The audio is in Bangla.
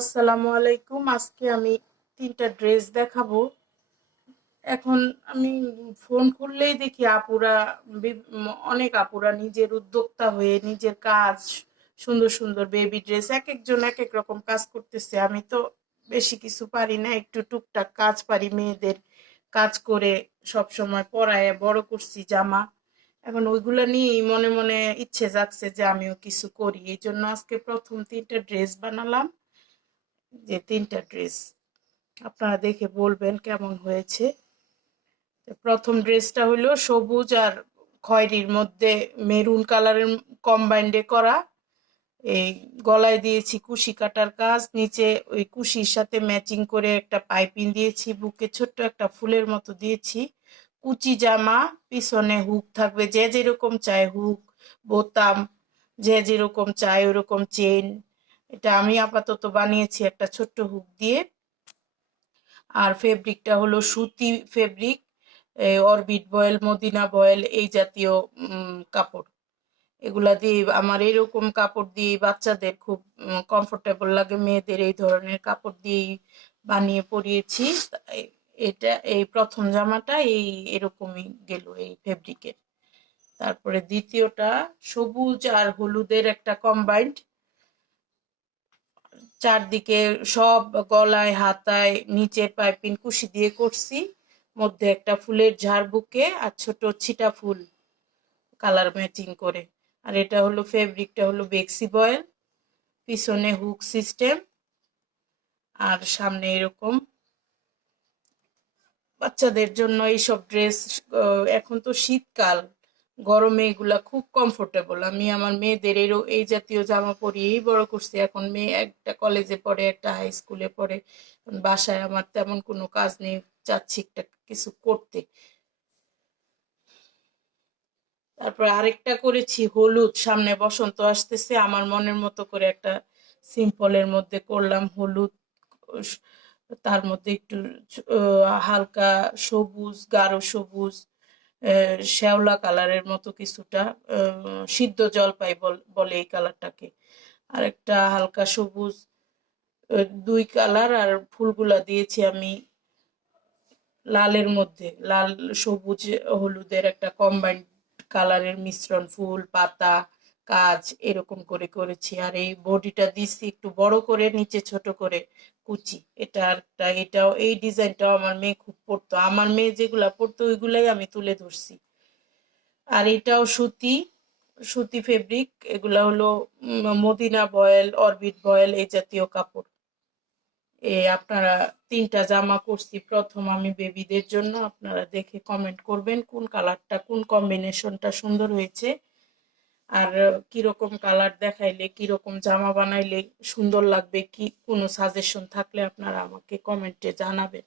আসসালামু আলাইকুম। আজকে আমি 3টা ড্রেস দেখাবো। এখন আমি ফোন খুললেই দেখি আপুরা অনেক আপুরা নিজের উদ্যোক্তা হয়ে নিজের কাজ সুন্দর সুন্দর বেবি ড্রেস এক একজন এক এক রকম কাজ করতেছে। আমি তো বেশি কিছু পারি না, একটু টুকটাক কাজ পারি। মেয়েদের কাজ করে সব সময় পরায় বড় করছি জামা। এখন ওইগুলা নিয়েই মনে মনে ইচ্ছে জাগছে যে আমিও কিছু করি। এই জন্য আজকে প্রথম 3টা ড্রেস বানালাম। যে 3টা ড্রেস আপনারা দেখে বলবেন কেমন হয়েছে। প্রথম ড্রেসটা হলো সবুজ আর খয়েরির মধ্যে মেরুন কালারের কম্বাইন্ডে করা। এই গলায় দিয়েছি কুশি কাটার কাজ, নিচে ওই কুশির সাথে ম্যাচিং করে একটা পাইপিং দিয়েছি, বুকে ছোট্ট একটা ফুলের মতো দিয়েছি। কুচি জামা, পিছনে হুক থাকবে, যে যেরকম চায় হুক, বোতাম, যে যেরকম চায় ওরকম চেন। এটা আমি আপাতত বানিয়েছি একটা ছোট্ট হুক দিয়ে। আর ফেব্রিকটা হলো সুতি fabric, Orbit voile, Madina voile, এই জাতীয় কাপড়। এগুলা দিয়ে আমার এরকম কাপড় দিয়ে বাচ্চাদের খুব কমফোর্টেবল লাগে। মেয়েদের এই ধরনের কাপড় দিয়েই বানিয়ে পরিয়েছি। এটা এই প্রথম জামাটা এরকমই গেল এই ফেব্রিকের। তারপরে দ্বিতীয়টা সবুজ আর হলুদের একটা কম্বাইন্ড, চারদিকে সব গলায় হাতায় নিচের পাইপিং কুশি দিয়ে করছি, মধ্যে একটা ফুলের ঝাড় বুকে আর ছোট ছিটা ফুল কালার ম্যাচিং করে। আর এটা হলো ফেব্রিকটা হলো বেক্সি বয়েল, পিছনে হুক সিস্টেম আর সামনে এরকম। বাচ্চাদের জন্য এইসব ড্রেস, এখন তো শীতকাল, গরমে এগুলা খুব কমফোর্টেবল। আমি আমার মেয়েদের এই জাতীয় জামা পরিয়েই বড় করছি। এখন মেয়ে একটা কলেজে পড়ে, একটা হাই স্কুলে পড়ে। বাসায় আমার তেমন কোনো কাজ নেই, চাচ্ছি একটা কিছু করতে। তারপর আরেকটা করেছি হলুদ, সামনে বসন্ত আসতেছে, আমার মনের মতো করে একটা সিম্পলের মধ্যে করলাম হলুদ। তার মধ্যে একটু হালকা সবুজ, গাঢ় সবুজ, শ্যাওলা কালারের মতো কিছুটা, সিদ্ধ জলপাই বলে এই কালারটাকে। আর একটা হালকা সবুজ, দুই কালার। আর ফুলগুলা দিয়েছি আমি লালের মধ্যে, লাল সবুজ হলুদের একটা কম্বাইন্ড কালারের মিশ্রণ, ফুল পাতা কাজ এরকম করে করেছি। আর এই বডিটা দিচ্ছি একটু বড় করে, নিচে ছোট করে কুচি। এটাও এই ডিজাইনটাও আমার মেয়ে খুব পরতো, আমার মেয়ে যেগুলা পরতো ওইগুলাই আমি তুলে ধরছি। আর এটাও সুতি, সুতি ফেব্রিক। এগুলা হলো মদিনা বয়েল, অরবিট বয়েল, এই জাতীয় কাপড়। আপনারা 3টা জামা করছি প্রথম আমি বেবিদের জন্য। আপনারা দেখে কমেন্ট করবেন কোন কালারটা, কোন কম্বিনেশনটা সুন্দর হয়েছে। আর কিরকম কালার দেখাইলে, কিরকম জামা বানাইলে সুন্দর লাগবে, কি কোনো সাজেশন থাকলে আপনারা আমাকে কমেন্টে জানাবেন।